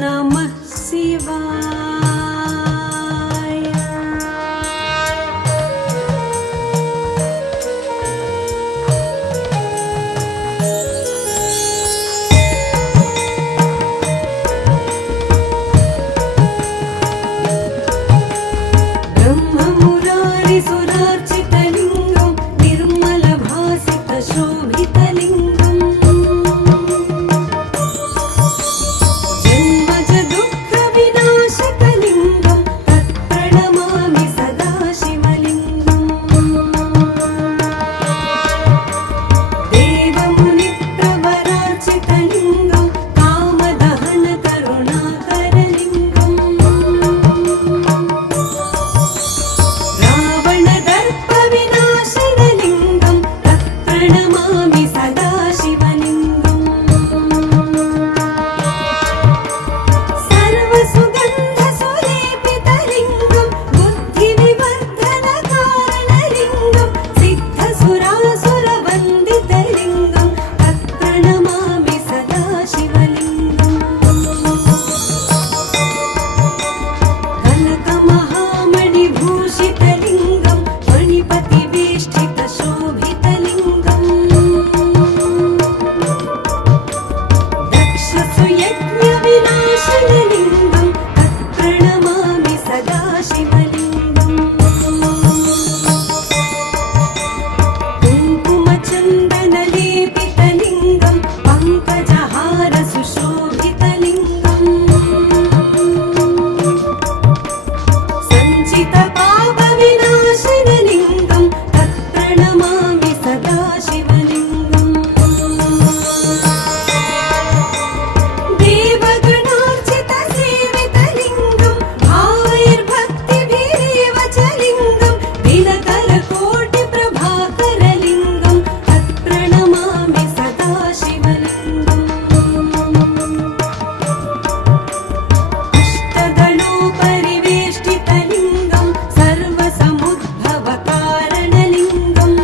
नमः शिवाय। ब्रह्ममुरारिसुरार्चितलिङ्गं निर्मलभासितशोभितलिङ्गम् जन्मजदुःखविनाशकलिङ्गं तत्प्रणमामि सदा शिवलिङ्गम्। देवमुनिप्रवरार्चितलिङ्गं कामदहनकरुणाकरलिङ्गम् रावणदर्पविनाशिनलिङ्गं तत्प्रणमामि सदा शिवलिङ्गम्। सर्वसुगन्धसुलेपितलिङ्गं बुद्धिविवर्धनकारणलिङ्गं सिद्धसुरासुरवन्दितलिङ्गं तत्प्रणमामि सदा शिवलिङ्गम्। कनकमहामणिभूषितलिङ्गं मणिपतिवेष्टितशोभितलिङ्गम् दक्षसुयज्ञविनाशनलिङ्गं तत्प्रणमामि सदा शिवलिङ्गम्। कुङ्कुमचन्दनलेपितलिङ्गं पङ्कजहारसुशोभितलिङ्गम् सञ्चितपापविनाशनलिङ्गं तत्प्रणमामि सदा शिवलिङ्गम्। देवगणार्चितसेवितलिङ्गं भावैर्भक्तिभिरेव च लिङ्गं दिनकरकोटिप्रभाकरलिङ्गं तत्प्रणमामि सदा शिवलिङ्गम्। अष्टगणोपरिवेष्टितलिङ्गं सर्वसमुद्भवकारणलिङ्गम्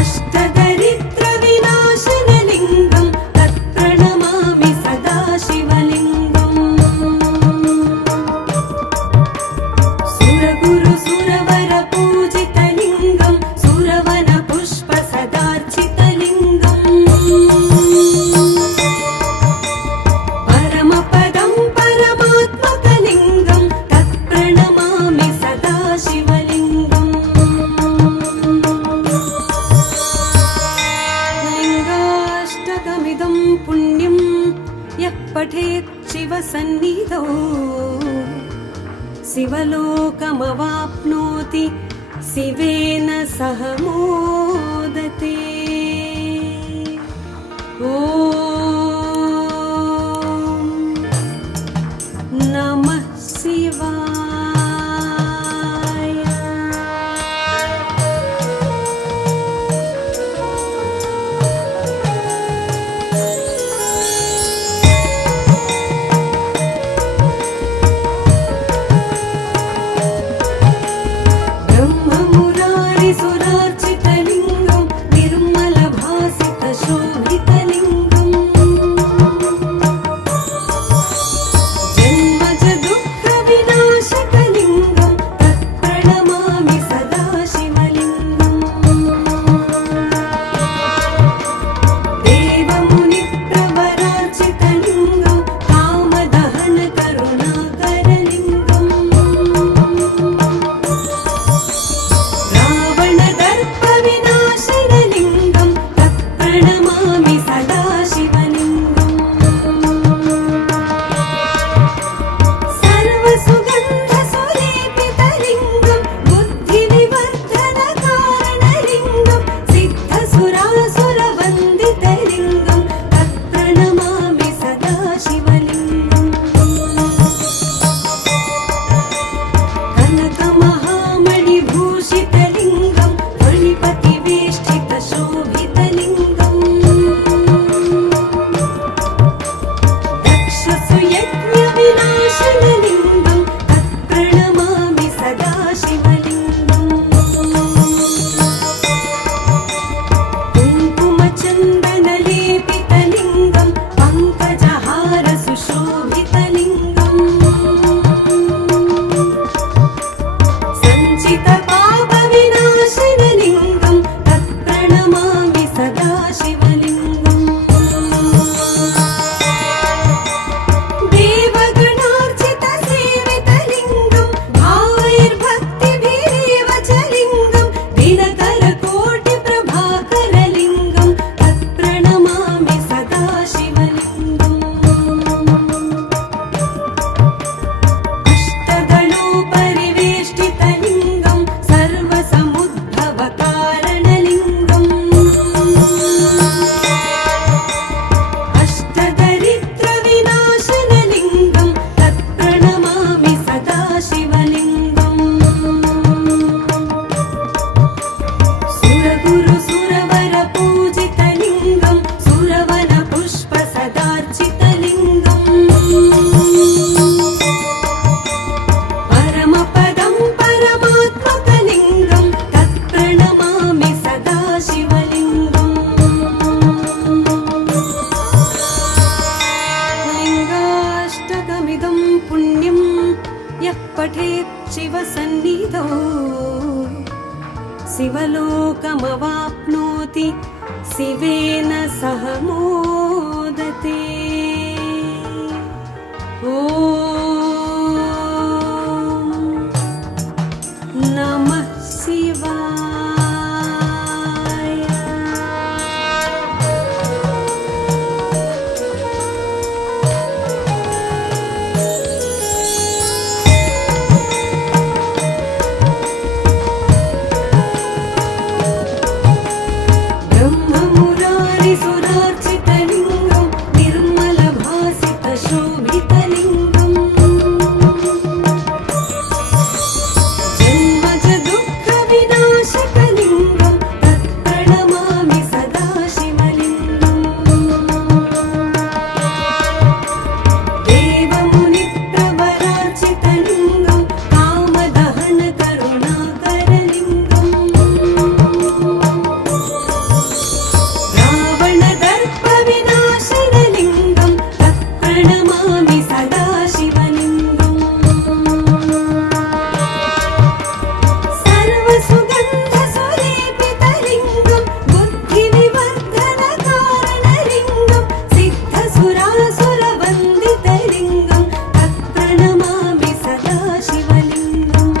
अष्टदरिद्रविनाशनलिङ्गं तत्प्रणमामि सदा शिवलिङ्गम्। सुरगुरुसुरवरपूजितलिङ्गं सुरवनपुष्पसदार्चितलिङ्गम् परमपदं परमात्मकलिङ्गं तत्प्रणमामि सदा शिवलिङ्गम्। लिङ्गाष्टकमिदं पुण्यं यः पठेत् शिवसन्निधौ शिवलोकमवाप्नोति शिवेन सह मोदते। ॐ नमः शिवाय। ब्रह्ममुरारिसुरार्चितलिङ्गं शिवलोकमवाप्नोति शिवेन सह मोदते। ॐ नमः शिवाय। ब्रह्ममुरारिसुरार्चितलिङ्गं निर्मलभासितशोभितलिङ्गम् जन्मजदुःखविनाशकलिङ्गं तत्प्रणमामि सदा शिवलिङ्गम्। देवमुनिप्रवरार्चितलिङ्गं कामदहनकरुणाकरलिङ्गम् रावणदर्पविनाशनलिङ्गं तत्प्रणमामि सदा शिवलिङ्गम्। सर्वसुगन्धसुलेपितलिङ्गं बुद्धिविवर्धनकारणलिङ्गं सिद्धसुरासुरवन्दितलिङ्गं तत्प्रणमामि सदा शिवलिङ्गम्।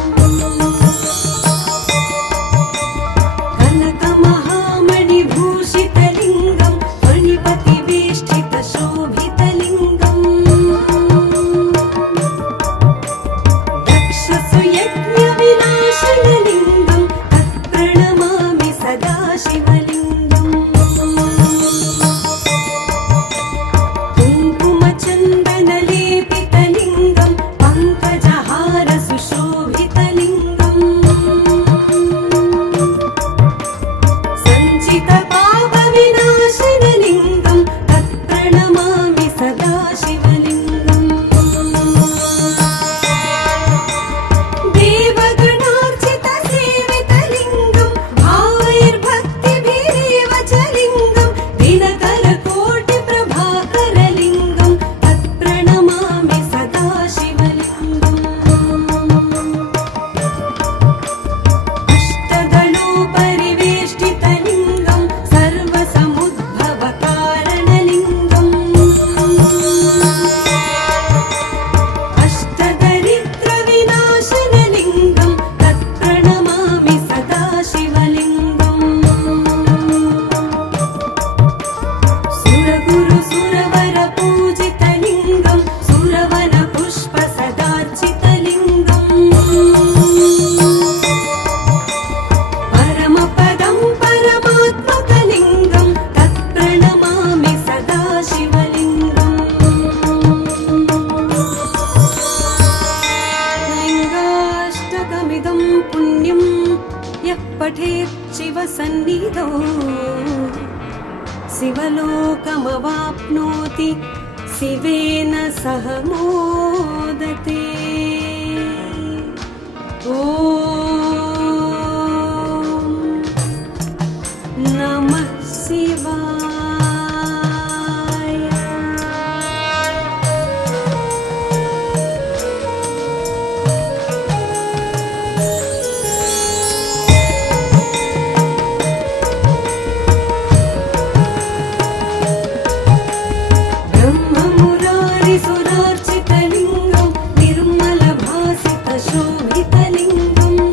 कनकमहामणिभूषितलिङ्गं फणिपतिवेष्टितशोभितलिङ्गम् दक्षसुयज्ञविनाशनलिङ्गं तत्प्रणमामि सदा शिवलिङ्गम्। कुङ्कुमचन्दनलेपितलिङ्गं पङ्कजहारसुशोभितलिङ्गम् सञ्चितपापविनाशनलिङ्गं तत्प्रणमामि सदा शिवलिङ्गम्। देवगणार्चितसेवितलिङ्गं भावैर्भक्तिभिरेव च लिङ्गं दिनकरकोटिप्रभाकरलिङ्गं तत्प्रणमामि सदा शिवलिङ्गम्। अष्टदलोपरिवेष्टितलिङ्गं सर्वसमुद्भवकारणलिङ्गम् अष्टदरिद्रविनाशनलिङ्गं तत्प्रणमामि सदा शिवलिङ्गम्। सुरगुरुसुरवरपूजितलिङ्गं सुरवनपुष्पसदार्चितलिङ्गम् परमपदं परमात्मकलिङ्गं तत्प्रणमामि सदा शिवलिङ्गम्। लिङ्गाष्टकमिदं पुण्यं यः पठेत् शिवसन्निधौ शिवलोकमवाप्नोति शिवेन सह मोदते। ॐ नमः शिवाय। ब्रह्ममुरारिसुरार्चितलिङ्गं निर्मलभासितशोभितलिङ्गम्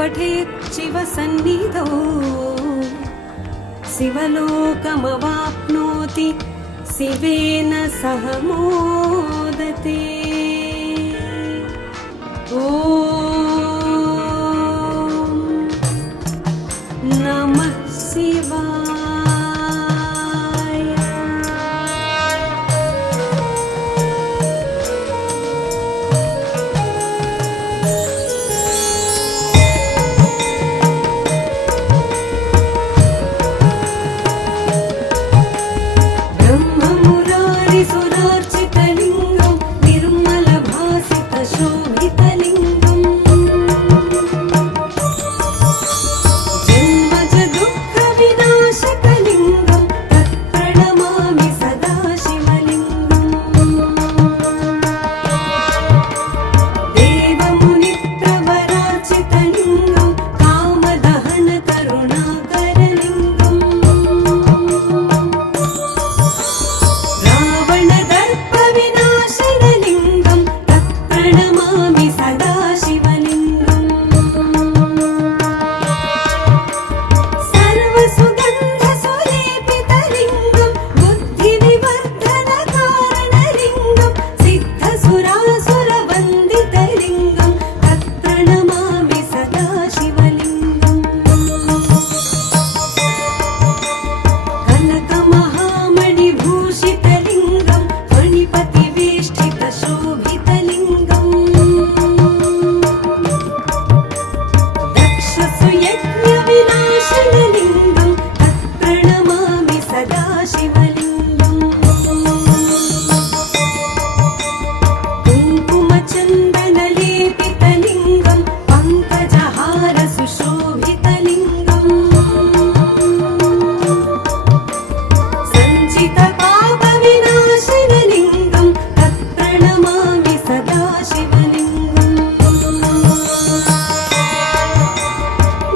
पठेत् शिवसन्निधौ शिवलोकमवाप्नोति शिवेन सह मोदते। ॐ नमः शिवाय। ब्रह्ममुरारिसुरार्चितलिङ्गं निर्मलभासितशोभितलिङ्गम् जन्मजदुःखविनाशकलिङ्गं तत्प्रणमामि सदा शिवलिङ्गम्। देवमुनिप्रवरार्चितलिङ्गं कामदहनकरुणाकरलिङ्गम् रावणदर्पविनाशनलिङ्गं तत्प्रणमामि सदा शिवलिङ्गम्। सर्वसुगन्धसुलेपितलिङ्गं बुद्धिविवर्धनकारणलिङ्गं सिद्धसुरासुरवन्दितलिङ्गं तत्प्रणमामि सदा शिवलिङ्गम्। कनकमहामणिभूषितलिङ्गं फणिपतिवेष्टितशोभितलिङ्गम् दक्षसुयज्ञविनाशनलिङ्गं तत्प्रणमामि सदा शिवलिङ्गम्। कुङ्कुमचन्दनलेपितलिङ्गं पङ्कजहारसुशोभितलिङ्गम् सञ्चितपापविनाशनलिङ्गं तत्प्रणमामि सदा शिवलिङ्गम्।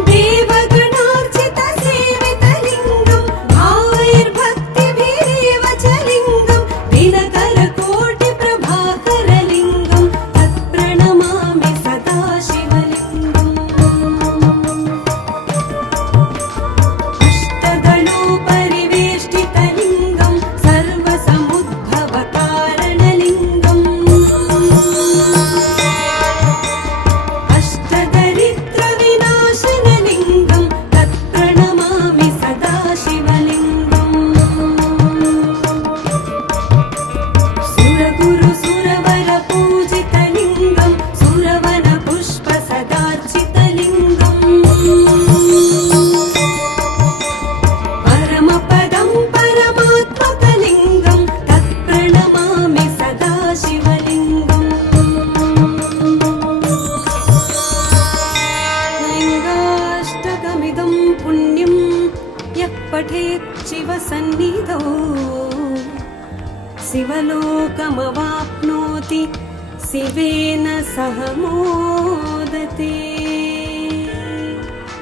देवगणार्चितसेवितलिङ्गं भावैर्भक्तिभिरेव च लिङ्गं दिनकरकोटिप्रभाकरलिङ्गं तत्प्रणमामि सदा शिवलिङ्गम्। अष्टदलोपरिवेष्टितलिङ्गं सर्वसमुद्भवकारणलिङ्गम् अष्टदरिद्रविनाशनलिङ्गं तत्प्रणमामि सदा शिवलिङ्गम्। सुरगुरुसुरवरपूजितलिङ्गं सुरवनपुष्पसदार्चितलिङ्गम् परमपदं परमात्मकलिङ्गं तत्प्रणमामि सदा शिवलिङ्गम्। लिङ्गाष्टकमिदं पुण्यं यः पठेत् शिवसन्निधौ शिवलोकमवाप्नोति शिवेन सह मोदते।